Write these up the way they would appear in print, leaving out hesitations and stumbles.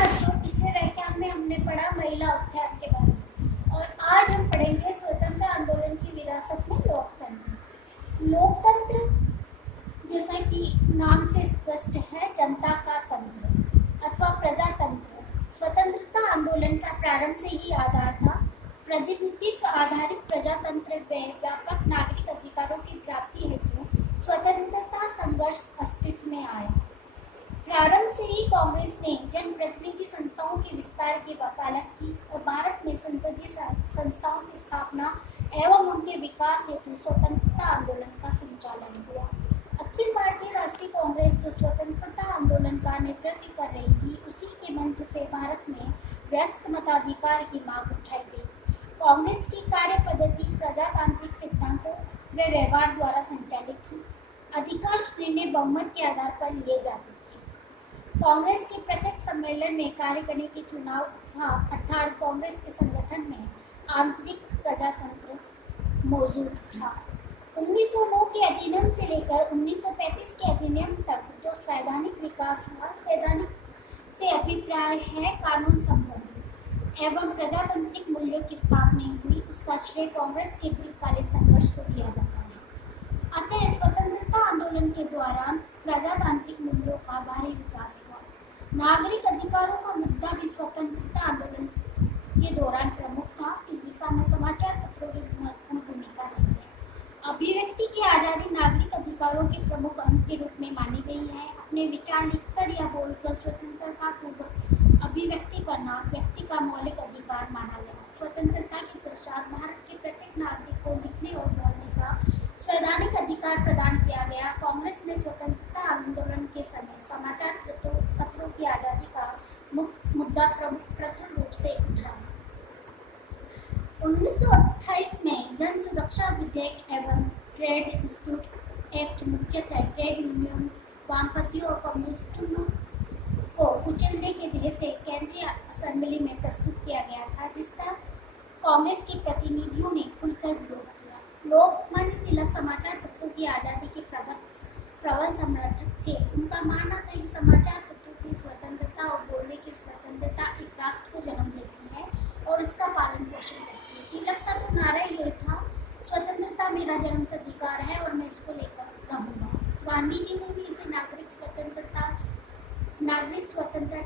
नमस्कार बच्चों, पिछले व्याख्यान में हमने पढ़ा महिला उत्थान के बारे में और आज हम पढ़ेंगे स्वतंत्रता आंदोलन की विरासत में लोकतंत्र। लोकतंत्र जैसा कि नाम से स्पष्ट है, जनता का तंत्र अथवा प्रजातंत्र। स्वतंत्रता आंदोलन का प्रारंभ से ही आधार था। प्रतिनिधित्व आधारित प्रजातंत्र में व्यापक नागरिक अधिकारों की प्राप्ति हेतु स्वतंत्रता संघर्ष अस्तित्व में आया। प्रारंभ से ही कांग्रेस ने जनप्रतिनिधि संस्थाओं के विस्तार की वकालत की और भारत में संसदीय संस्थाओं की स्थापना एवं उनके विकास हेतु स्वतंत्रता आंदोलन का संचालन हुआ। अखिल भारतीय राष्ट्रीय कांग्रेस जो स्वतंत्रता आंदोलन का नेतृत्व कर रही थी, उसी के मंच से भारत में वयस्क मताधिकार की मांग उठाई गई। कांग्रेस की कार्य पद्धति प्रजातांत्रिक सिद्धांतों व व्यवहार द्वारा संचालित थी। अधिकांश निर्णय बहुमत के आधार पर लिए जाते थे। कांग्रेस के प्रत्येक सम्मेलन में कार्य करने के चुनाव था, अर्थात कांग्रेस के संगठन में आंतरिक प्रजातंत्र मौजूद था। 1909 के अधिनियम से लेकर 1935 के अधिनियम तक जो संवैधानिक विकास हुआ, संवैधानिक से अभिप्राय है कानून संबंधी एवं प्रजातांत्रिक मूल्यों की स्थापना हुई, उसका श्रेय कांग्रेस के दीर्घकालिक संघर्ष को दिया जाता है। अतः स्वतंत्रता आंदोलन के दौरान प्रजातांत्रिक मूल्यों का भारी विकास हुआ। नागरिक अधिकारों का मुद्दा भी स्वतंत्रता आंदोलन के दौरान प्रमुख था। इस दिशा में समाचार पत्रों की महत्वपूर्ण भूमिका रही है। अभिव्यक्ति की आजादी नागरिक अधिकारों के प्रमुख अंग के रूप में मानी गई है। अपने विचार लिखकर या बोलकर स्वतंत्रता पूर्वक अभिव्यक्ति करना व्यक्ति का मौलिक अधिकार माना गया। स्वतंत्रता के पश्चात भारत के प्रत्येक नागरिक को लिखने और बोलने का संवैधानिक अधिकार प्रदान किया गया। कांग्रेस ने स्वतंत्रता आंदोलन के समय समाचार पत्रों की आजादी का मुद्दा प्रखर रूप से उठाया। 1928 में जन सुरक्षा विधेयक एवं ट्रेड डिस्प्यूट एक्ट, मुख्यतः ट्रेड यूनियन, वामपंथियों और कम्युनिस्टों को कुचलने के ध्येय से केंद्रीय असेंबली में प्रस्तुत किया गया था, जिसका कांग्रेस के प्रतिनिधियों ने खुलकर विरोध किया। लोकमान्य तिलक समाचार पत्रों की आजादी के प्रबल समर्थक थे। उनका मानना था कि समाचार पत्रों की स्वतंत्रता और बोलने की स्वतंत्रता एक राष्ट्र को जन्म देती है और इसका पालन पोषण करती है। तिलक का तो नारा यही था, स्वतंत्रता मेरा जन्मसिद्ध अधिकार है और मैं इसको लेकर रहूंगा। गांधी जी ने भी इसे नागरिक स्वतंत्रता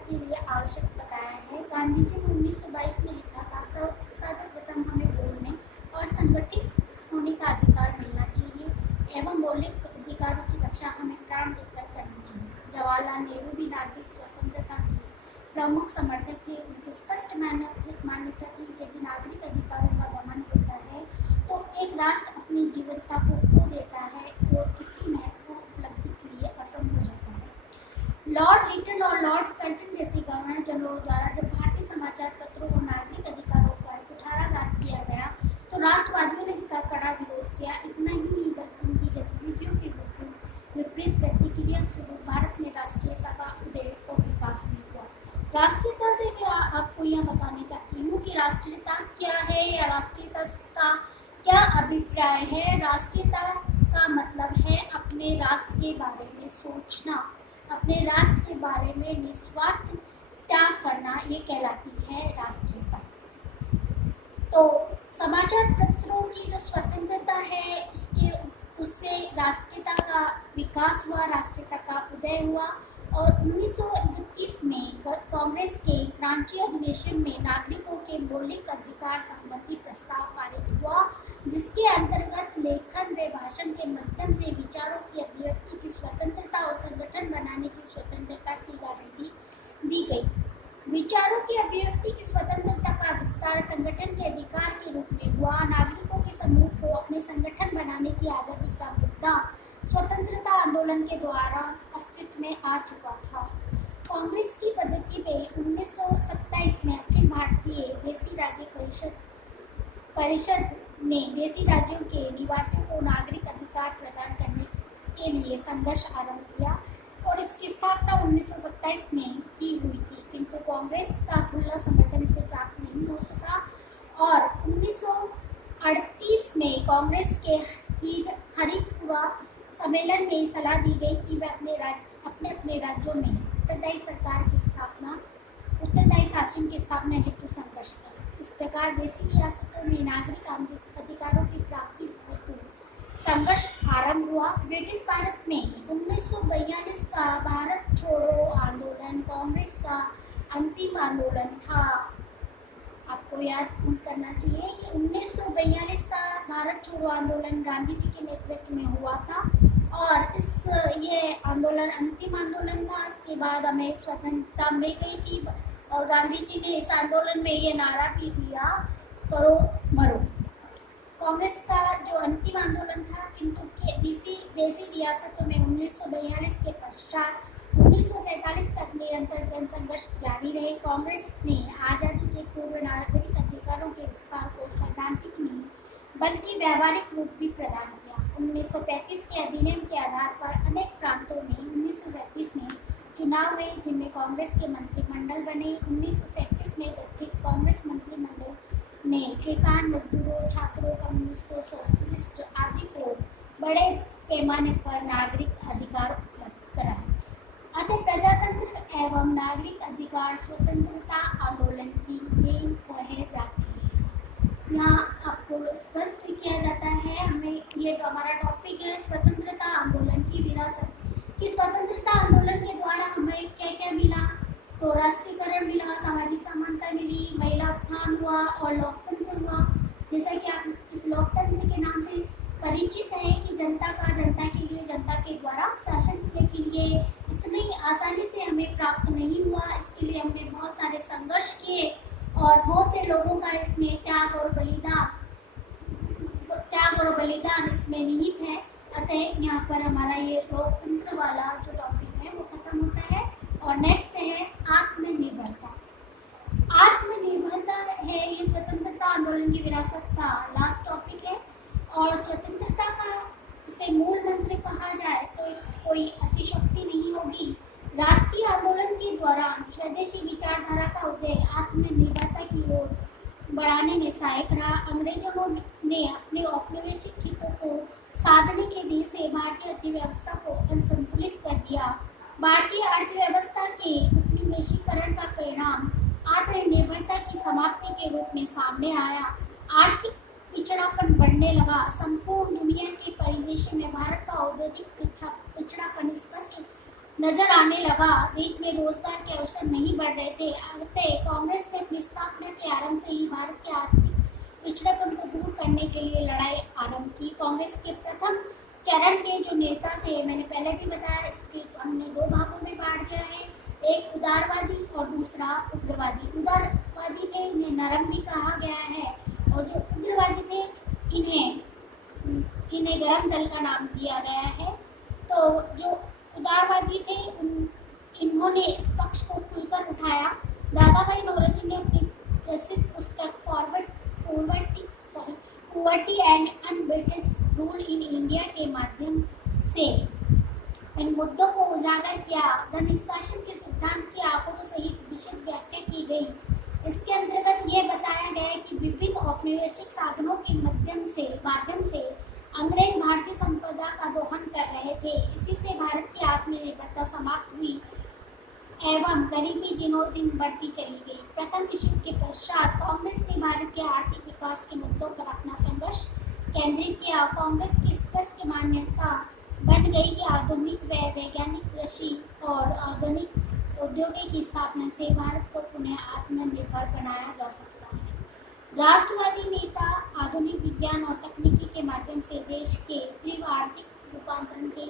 के लिए आवश्यक बताया है। गांधी जी ने 1922 में लिखा था, सर्वप्रथम हमें बोलने और संगठित होने का अधिकार मिलना चाहिए एवं मौलिक अधिकारों की रक्षा हमें प्राण देकर करनी चाहिए। जवाहरलाल नेहरू भी नागरिक स्वतंत्रता के प्रमुख समर्थक थे। उनकी स्पष्ट मान्यता थी कि यदि नागरिक अधिकारों का दमन होता है तो एक राष्ट्र अपनी जीवनता को खो देता है और किसी महत्वपूर्ण उपलब्धि के लिए असम हो जाता है। लॉर्ड लिटन और लॉर्ड कर्जन जैसे गवर्नर जनरलों द्वारा जब भारतीय समाचार पत्रों और नागरिक अधिकारों पर कुठाराघात किया गया तो राष्ट्रवादियों ने इसका कड़ा विरोध किया। इतना ही नहीं बल्कि उनकी गतिविधियों के विपरीत प्रतिक्रिया स्वरूप भारत में राष्ट्रीयता का उदय और विकास भी हुआ। राष्ट्रीयता से मैं आपको यह बताना चाहती हूँ कि राष्ट्रीयता क्या है या राष्ट्रीयता का क्या अभिप्राय है। राष्ट्रीयता का मतलब है अपने राष्ट्र के बारे में सोचना, अपने राष्ट्र के बारे में निस्वार्थ त्याग करना, ये कहलाती है राष्ट्रीयता। तो समाचार पत्रों की जो स्वतंत्रता है उससे राष्ट्रीयता का विकास हुआ, राष्ट्रीयता का उदय हुआ। और 1931 में कांग्रेस के रांची अधिवेशन में नागरिकों के मौलिक अधिकार संबंधी प्रस्ताव पारित हुआ, जिसके अंतर्गत लेखन व भाषण के माध्यम से विचारों की अभिव्यक्ति की स्वतंत्रता और संगठन बनाने की स्वतंत्रता की गारंटी दी गई। विचारों की अभिव्यक्ति की स्वतंत्रता का विस्तार संगठन के अधिकार के रूप में हुआ। नागरिकों के समूह को अपने संगठन बनाने की आजादी का मुद्दा स्वतंत्रता आंदोलन के द्वारा अस्तित्व में आ चुका था। कांग्रेस की पद्धति में 1927 में अखिल भारतीय देशी राज्य परिषद ने देशी राज्यों के निवासियों को नागरिक अधिकार प्रदान करने के लिए संघर्ष आरंभ किया और इसकी स्थापना 1927 में की हुई थी, किंतु कांग्रेस का खुला समर्थन इसे प्राप्त नहीं हो सका। और 1938 में कांग्रेस के हरिपुरा सम्मेलन में सलाह दी गई कि वे अपने राज्यों में उत्तरदायी सरकार की स्थापना शासन की स्थापना हेतु संघर्ष किया। इस प्रकार देशी रियासतों में नागरिक अधिकारों की प्राप्ति हेतु संघर्ष आरंभ हुआ। ब्रिटिश भारत में 1942 का भारत छोड़ो आंदोलन कांग्रेस का अंतिम आंदोलन था। आपको याद करना चाहिए कि 1942 का भारत छोड़ो आंदोलन गांधी जी के नेतृत्व में हुआ था और ये आंदोलन अंतिम आंदोलन था। इसके बाद हमें स्वतंत्रता मिल गई थी और गांधी जी ने इस आंदोलन में ये नारा भी दिया, करो मरो। कांग्रेस का जो अंतिम आंदोलन था किंतु देशी रियासतों में 1942 के पश्चात 1947 तक निरंतर जनसंघर्ष जारी रहे। कांग्रेस ने आज़ादी के पूर्व नागरिक अधिकारों के विस्तार को सैद्धांतिक नहीं बल्कि व्यावहारिक रूप भी प्रदान किया। 1935 के अधिनियम के आधार पर अनेक प्रांतों में 1937 में चुनाव हुए जिनमें कांग्रेस के मंत्रिमंडल बने। 1937 में गठित कांग्रेस मंत्रिमंडल ने किसान, मजदूरों, छात्रों, कम्युनिस्टों, सोशलिस्ट आदि को बड़े पैमाने पर नागरिक अधिकार उपलब्ध कराए। अतः प्रजातंत्र एवं नागरिक अधिकार स्वतंत्रता आंदोलन की मेन कहे जाते हैं। यहाँ आपको स्पष्ट किया जाता है, हमें ये हमारा टॉपिक है स्वतंत्रता आंदोलन की विरासत। कि स्वतंत्रता आंदोलन के द्वारा हमें क्या क्या मिला, तो राष्ट्रीयकरण मिला, सामाजिक समानता मिली, महिला उत्थान हुआ और लोकतंत्र हुआ। जैसा कि आप इस लोकतंत्र के नाम से परिचित है कि जनता का जनता के लिए जनता के द्वारा शासन, लेकिन ये इतनी आसानी से हमें प्राप्त नहीं हुआ। इसके लिए हमने बहुत सारे संघर्ष किए और बहुत से लोगों का इसमें त्याग और बलिदान इसमें निहित है। अतः यहाँ पर हमारा ये लोकतंत्र वाला जो टॉपिक है वो खत्म होता है और नेक्स्ट है आत्मनिर्भरता। आत्मनिर्भरता है ये स्वतंत्रता आंदोलन की विरासत का लास्ट टॉपिक है और स्वतंत्रता का इसे मूल मंत्र कहा जाए तो कोई अतिशयोक्ति नहीं होगी। राष्ट्रीय आंदोलन के दौरान स्वदेशी विचारधारा का उदय आत्मनिर्भरता की ओर बढ़ाने में सहायक रहा। अंग्रेजों ने अपने औपनिवेशिक हितों को साधने के लिए से भारतीय अर्थव्यवस्था को असंतुलित कर दिया। भारतीय अर्थव्यवस्था के उपनिवेशीकरण का परिणाम आत्मनिर्भरता की समाप्ति के रूप में सामने आया। आर्थिक पिछड़ापन बढ़ने लगा। संपूर्ण दुनिया के परिदृश्य में भारत का औद्योगिक पिछड़ापन स्पष्ट नजर आने लगा। देश में रोजगार के अवसर नहीं बढ़ रहे थे। अतः कांग्रेस ने अपनी स्थापना के आरंभ से ही भारत के आर्थिक पिछड़ापन को दूर करने के लिए लड़ाई आरंभ की। कांग्रेस के प्रथम चरण के जो नेता थे, मैंने पहले भी बताया, इसके हमने दो भागों में बांट दिया है, एक उदारवादी और दूसरा उग्रवादी। उदारवादी थे, इन्हें नरम भी कहा गया है, और जो उग्रवादी थे इन्हें गरम दल का नाम दिया गया है। तो जो उदारवादी थे इन्होंने इस पक्ष को खुलकर उठाया। दादाभाई नौरोजी ने अपनी प्रसिद्ध पुस्तक poverty and un-British rule in India के माध्यम से इन मुद्दों को उजागर किया। धन निष्कासन के सिद्धांत की आंकड़ों सहित विशद व्याख्या की गई। इसके अंतर्गत यह बताया गया कि विभिन्न औपनिवेशिक साधनों के माध्यम से अंग्रेज भारतीय संपदा का दोहन कर रहे थे। इसी से भारत की आत्मनिर्भरता समाप्त हुई एवं गरीबी दिनों दिन बढ़ती चली गई। प्रथम विश्व के पश्चात कांग्रेस ने भारत के आर्थिक विकास के मुद्दों पर अपना संघर्ष केंद्रित किया। कांग्रेस की स्पष्ट मान्यता बन गई कि आधुनिक वैज्ञानिक कृषि और आधुनिक उद्योगों की स्थापना से भारत को पुनः आत्मनिर्भर बनाया जा सकता है। राष्ट्रवादी नेता आधुनिक विज्ञान और तकनीकी के माध्यम से देश के तीव्र आर्थिक रूपांतरण के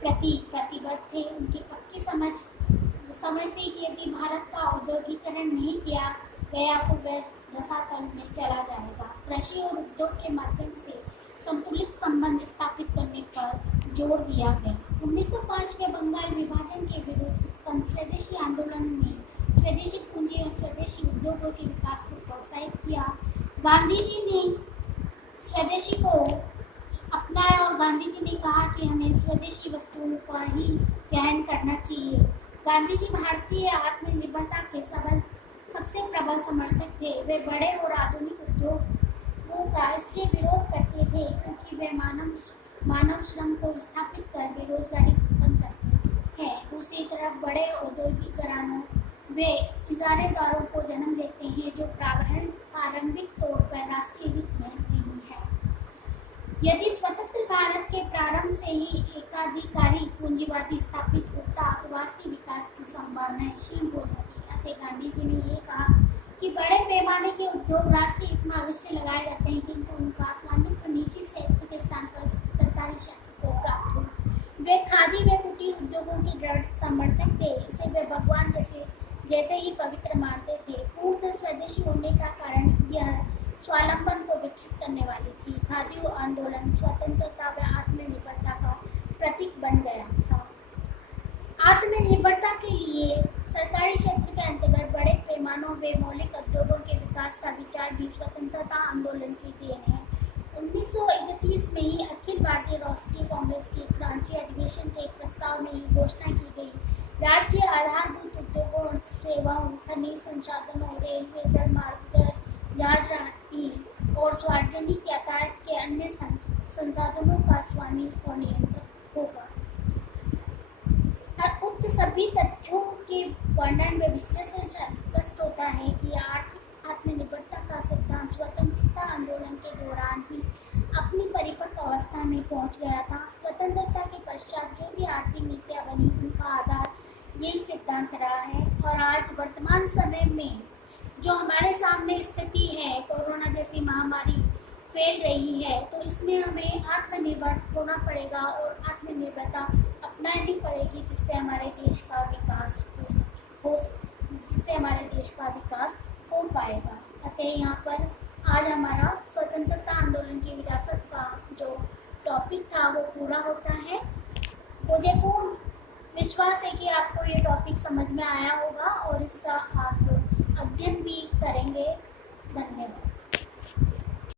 प्रति प्रतिबद्ध थे। उनकी पक्की समझते कि यदि भारत का औद्योगिकरण नहीं किया गया तो वह रसातल में चला जाएगा। कृषि और उद्योग के माध्यम से संतुलित संबंध स्थापित करने पर जोर दिया गया। 1905 में बंगाल विभाजन के विरुद्ध उत्पन्न स्वदेशी आंदोलन ने स्वदेशी पूंजी और स्वदेशी उद्योगों के विकास को प्रोत्साहित किया। गांधी जी ने स्वदेशी को अपनाया और गांधी जी ने कहा कि हमें स्वदेशी वस्तुओं का ही ग्रहण करना चाहिए। गांधी जी भारतीय आत्मनिर्भरता के सबसे प्रबल समर्थक थे। वे बड़े और आधुनिक उद्योगों का इसलिए विरोध करते थे क्योंकि वे मानव श्रम को विस्थापित कर बेरोजगारी उत्पन्न करते हैं। दूसरी तरफ बड़े औद्योगिक घरानों वे इजारेदारों को जन्म देते हैं जो प्रारंभिक तौर पर राष्ट्रीय हित में नहीं है। यदि स्वतंत्र भारत के प्रारंभ से ही एकाधिकारी पूंजीवादी स्थापित होता तो राष्ट्रीय विकास की संभावनाएं क्षीण हो जाती। अतः गांधी जी ने ये कहा कि बड़े पैमाने के उद्योग राष्ट्रीय हित में अवश्य लगाए जाते हैं, किंतु उनका स्वामित्व निजी क्षेत्र के स्थान पर सरकारी क्षेत्र को प्राप्त हो। वे खादी व कुटीर उद्योगों के दृढ़ समर्थक थे। इसे वे भगवान जैसे ही पवित्र मानते थे। पूर्ण स्वदेशी होने का कारण यह स्वावलंबन को विकसित करने वाली थी। खादी आंदोलन स्वतंत्रता व आत्मनिर्भरता का प्रतीक बन गया था। आत्मनिर्भरता के लिए सरकारी क्षेत्र के अंतर्गत बड़े पैमानों व मौलिक उद्योगों के विकास का विचार भी स्वतंत्रता आंदोलन की देन है। 1931 में ही अखिल भारतीय राष्ट्रीय कांग्रेस के एक रांची अधिवेशन के एक प्रस्ताव में ये घोषणा की गई। राज्य आधारभूत उद्योगों और सेवाओं, खनिज संसाधनों, रेलवे, जलमार्ग, जहाजरानी और सार्वजनिक यातायात के अन्य संसाधनों का स्वामी और नियंत्रक होगा। उक्त सभी तथ्यों के वर्णन व विश्लेषण से स्पष्ट होता है कि आर्थिक आत्मनिर्भरता का सिद्धांत स्वतंत्रता आंदोलन के दौरान ही अपनी परिपक्व अवस्था में पहुंच गया था। स्वतंत्रता के पश्चात जो भी आर्थिक नीतियां बनी उनका आधार यही सिद्धांत रहा है। और आज वर्तमान समय में जो हमारे सामने स्थिति है, कोरोना जैसी महामारी फैल रही है, तो इसमें हमें आत्मनिर्भर होना पड़ेगा और आत्मनिर्भरता अपनानी पड़ेगी, जिससे हमारे देश का विकास हो पाएगा। अतः यहाँ पर आज हमारा स्वतंत्रता आंदोलन की विरासत का जो टॉपिक था वो पूरा होता है। मुझे पूर्ण विश्वास है कि आपको ये टॉपिक समझ में आया होगा और इसका आप अध्ययन भी करेंगे। धन्यवाद।